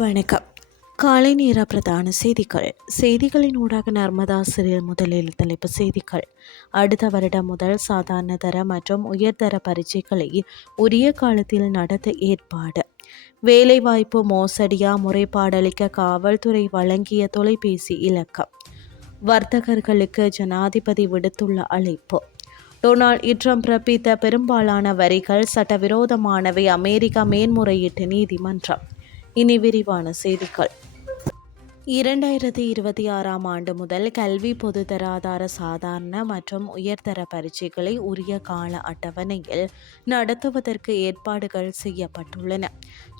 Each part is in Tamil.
வணக்கம். காலை நேர பிரதான செய்திகளின் ஊடாக நர்மதா சிறில் முதலில் தலைப்பு செய்திகள். அடுத்த வருடம் முதல் சாதாரண தர மற்றும் உயர்தர பரீட்சைகளை உரிய காலத்தில் நடத்த ஏற்பாடு. வேலைவாய்ப்பு மோசடியா முறைப்பாடளிக்க காவல்துறை வழங்கிய தொலைபேசி இலக்கம். வர்த்தகர்களுக்கு ஜனாதிபதி விடுத்துள்ள அழைப்பு. டொனால்ட் ட்ரம்ப் பிறப்பித்த பெரும்பாலான வரிகள் சட்டவிரோதமானவை, அமெரிக்கா மேன்முறையீட்டு நீதிமன்றம். இனி விரிவான செய்திகள். 2026ஆம் ஆண்டு முதல் கல்வி பொதுத்தர ஆதார சாதாரண மற்றும் உயர்தர பரீட்சைகளை உரிய கால அட்டவணையில் நடத்துவதற்கு ஏற்பாடுகள் செய்யப்பட்டுள்ளன.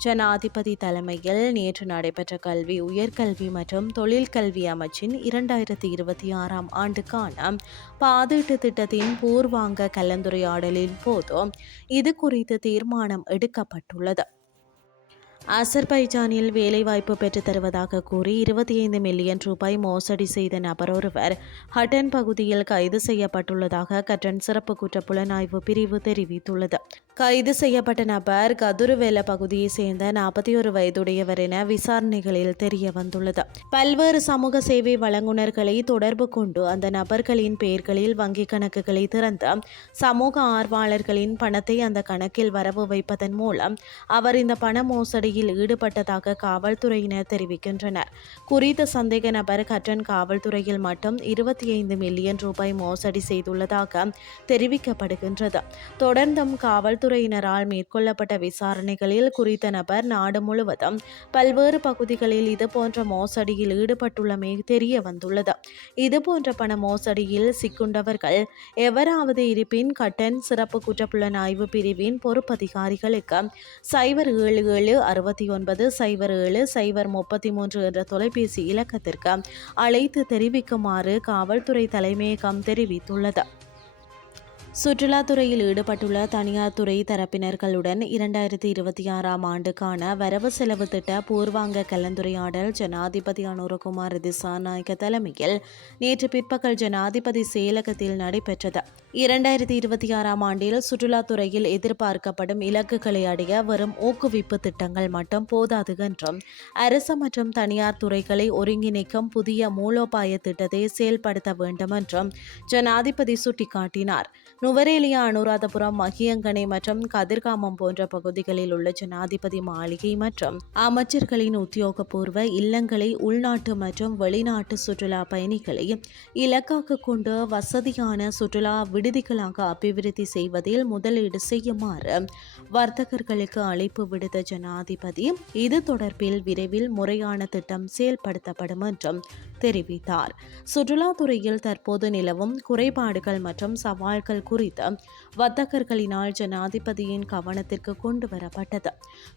ஜனாதிபதி தலைமையில் நேற்று நடைபெற்ற கல்வி, உயர்கல்வி மற்றும் தொழிற்கல்வி அமைச்சின் 2026ஆம் ஆண்டுக்கான பாதீட்டு திட்டத்தின் பூர்வாங்க கலந்துரையாடலின் போது இது குறித்து தீர்மானம் எடுக்கப்பட்டுள்ளது. அசர்பைஜானில் வேலைவாய்ப்பு பெற்றுத் தருவதாக கூறி 25 மில்லியன் ரூபாய் மோசடி செய்த நபர் ஒருவர் ஹட்டன் பகுதியில் கைது செய்யப்பட்டுள்ளதாக கட்டன் சிறப்பு குற்ற புலனாய்வு பிரிவு தெரிவித்துள்ளது. கைது செய்யப்பட்ட நபர் கதுருவெல பகுதியைச் சேர்ந்த 41 வயதுடையவர் என விசாரணைகளில் தெரிய வந்துள்ளது. பல்வேறு சமூக சேவை வழங்குநர்களை தொடர்பு கொண்டு அந்த நபர்களின் பெயர்களில் வங்கிக் கணக்குகளை திறந்து சமூக ஆர்வலர்களின் பணத்தை அந்த கணக்கில் வரவு வைப்பதன் மூலம் அவர் இந்த பண மோசடி ஈடுபட்டதாக காவல்துறையினர் தெரிவிக்கின்றனர். குறித்த சந்தேக நபர் கட்டன் காவல்துறையில் மட்டும் 25 மில்லியன் ரூபாய் மோசடி செய்துள்ளதாக தெரிவிக்கப்படுகின்றது. தொடர்ந்தும் காவல்துறையினரால் மேற்கொள்ளப்பட்ட விசாரணைகளில் குறித்த நபர் நாடு முழுவதும் பல்வேறு பகுதிகளில் இதுபோன்ற மோசடியில் ஈடுபட்டுள்ளமை தெரிய வந்துள்ளது. இதுபோன்ற பண மோசடியில் சிக்குண்டவர்கள் எவராவது இருப்பின் கட்டன் சிறப்பு குற்றப்புலனாய்வு பிரிவின் பொறுப்பதிகாரிகளுக்கு 077 69 07 033 என்ற தொலைபேசி இலக்கத்திற்கு அழைத்து தெரிவிக்குமாறு காவல்துறை தலைமையகம் தெரிவித்துள்ளது. சுற்றுலாத்துறையில் ஈடுபட்டுள்ள தனியார் துறை தரப்பினர்களுடன் 2026ஆம் ஆண்டுக்கான வரவு செலவு திட்ட பூர்வாங்க கலந்துரையாடல் ஜனாதிபதி அனுரகுமார் திசாநாயக்க தலைமையில் நேற்று பிற்பகல் ஜனாதிபதி செயலகத்தில் நடைபெற்றது. 2026ஆம் ஆண்டில் சுற்றுலாத்துறையில் எதிர்பார்க்கப்படும் இலக்குகளை அடைய வரும் ஊக்குவிப்பு திட்டங்கள் மட்டும் போதாது என்றும் அரசு மற்றும் தனியார் துறைகளை ஒருங்கிணைக்கும் புதிய மூலோபாய திட்டத்தை செயல்படுத்த வேண்டும் என்றும் ஜனாதிபதி சுட்டிக்காட்டினார். நுவரேலியா, அனுராதபுரம், மகியங்கனை மற்றும் கதிர்காமம் போன்ற பகுதிகளில் உள்ள ஜனாதிபதி மாளிகை மற்றும் அமைச்சர்களின் உத்தியோகபூர்வ இல்லங்களை உள்நாட்டு மற்றும் வெளிநாட்டு சுற்றுலா பயணிகளை இலக்காக கொண்டு வசதியான சுற்றுலா விடுதிகளாக அபிவிருத்தி செய்வதில் முதலீடு செய்யுமாறு வர்த்தகர்களுக்கு அழைப்பு விடுத்த ஜனாதிபதி இது தொடர்பில் விரைவில் முறையான திட்டம் செயல்படுத்தப்படும் என்றும் தெரிவித்தார். சுற்றுலாத்துறையில் தற்போது நிலவும் குறைபாடுகள் மற்றும் சவால்கள் குறித்து வர்த்தகர்களினால் ஜனாதிபதியின் கவனத்திற்கு கொண்டு வரப்பட்டது.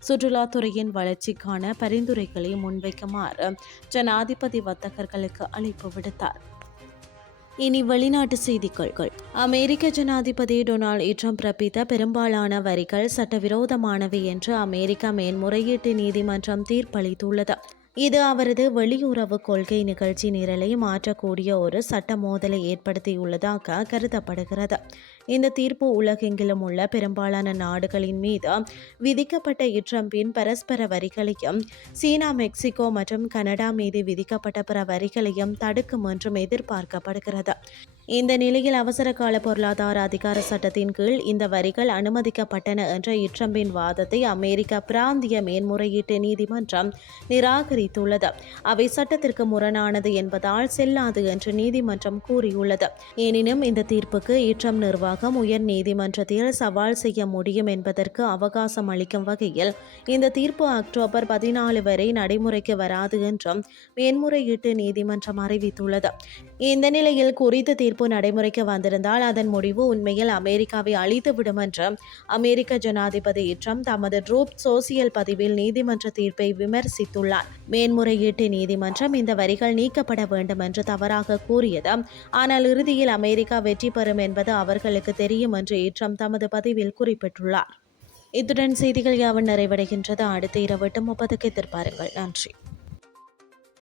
சுற்றுலாத்துறையின் வளர்ச்சிக்கான பரிந்துரைகளை முன்வைக்குமாறு ஜனாதிபதி வர்த்தகர்களுக்கு அழைப்பு விடுத்தார். இனி வெளிநாட்டு செய்திகள். அமெரிக்க ஜனாதிபதி டொனால்ட் ட்ரம்ப் பிறப்பித்த பெரும்பாலான வரிகள் சட்டவிரோதமானவை என்று அமெரிக்க மேன்முறையீட்டு நீதிமன்றம் தீர்ப்பளித்துள்ளது. இது அவரது வெளியுறவு கொள்கை நிகழ்ச்சி நிரலை மாற்றக்கூடிய ஒரு சட்ட மோதலை ஏற்படுத்தியுள்ளதாக கருதப்படுகிறது. இந்த தீர்ப்பு உலகெங்கிலும் உள்ள பெரும்பாலான நாடுகளின் மீது விதிக்கப்பட்ட ட்ரம்பின் பரஸ்பர வரிகளையும் சீனா, மெக்சிகோ மற்றும் கனடா மீது விதிக்கப்பட்ட பிற வரிகளையும் தடுக்கும் என்றும் எதிர்பார்க்கப்படுகிறது. இந்த நிலையில் அவசர கால பொருளாதார அதிகார சட்டத்தின் கீழ் இந்த வரிகள் அனுமதிக்கப்பட்டன என்ற ட்ரம்பின் வாதத்தை அமெரிக்க பிராந்திய மேன்முறையீட்டு நீதிமன்றம் நிராகரித்துள்ளது. அவை சட்டத்திற்கு முரணானது என்பதால் செல்லாது என்று நீதிமன்றம் கூறியுள்ளது. எனினும் இந்த தீர்ப்புக்கு ட்ரம்ப் நிர்வாகம் உயர் நீதிமன்றத்தில் சவால் செய்ய முடியும் என்பதற்கு அவகாசம் அளிக்கும் வகையில் இந்த தீர்ப்பு அக்டோபர் 14 வரை நடைமுறைக்கு வராது என்றும் மேன்முறையீட்டு நீதிமன்றம் அறிவித்துள்ளது. இந்த நிலையில் குறித்த தீர்ப்பு நடைமுறைக்கு வந்திருந்தால் அதன் முடிவு உண்மையில் அமெரிக்காவை அழித்துவிடும் என்று அமெரிக்க ஜனாதிபதி ட்ரம்ப் தமது ட்ரூத் சோசியல் பதிவில் நீதிமன்ற தீர்ப்பை விமர்சித்துள்ளார். மேன்முறையீட்டு நீதிமன்றம் இந்த வரிகள் நீக்கப்பட வேண்டும் என்று தவறாக கூறியது. ஆனால் இறுதியில் அமெரிக்கா வெற்றி பெறும் என்பது அவர்களுக்கு தெரியும் என்று ட்ரம்ப் தமது பதிவில் குறிப்பிட்டுள்ளார். இத்துடன் செய்திகள் யாவும் நிறைவடைகின்றது. அடுத்த இரவு 8:30 எதிர்பாருங்கள். நன்றி.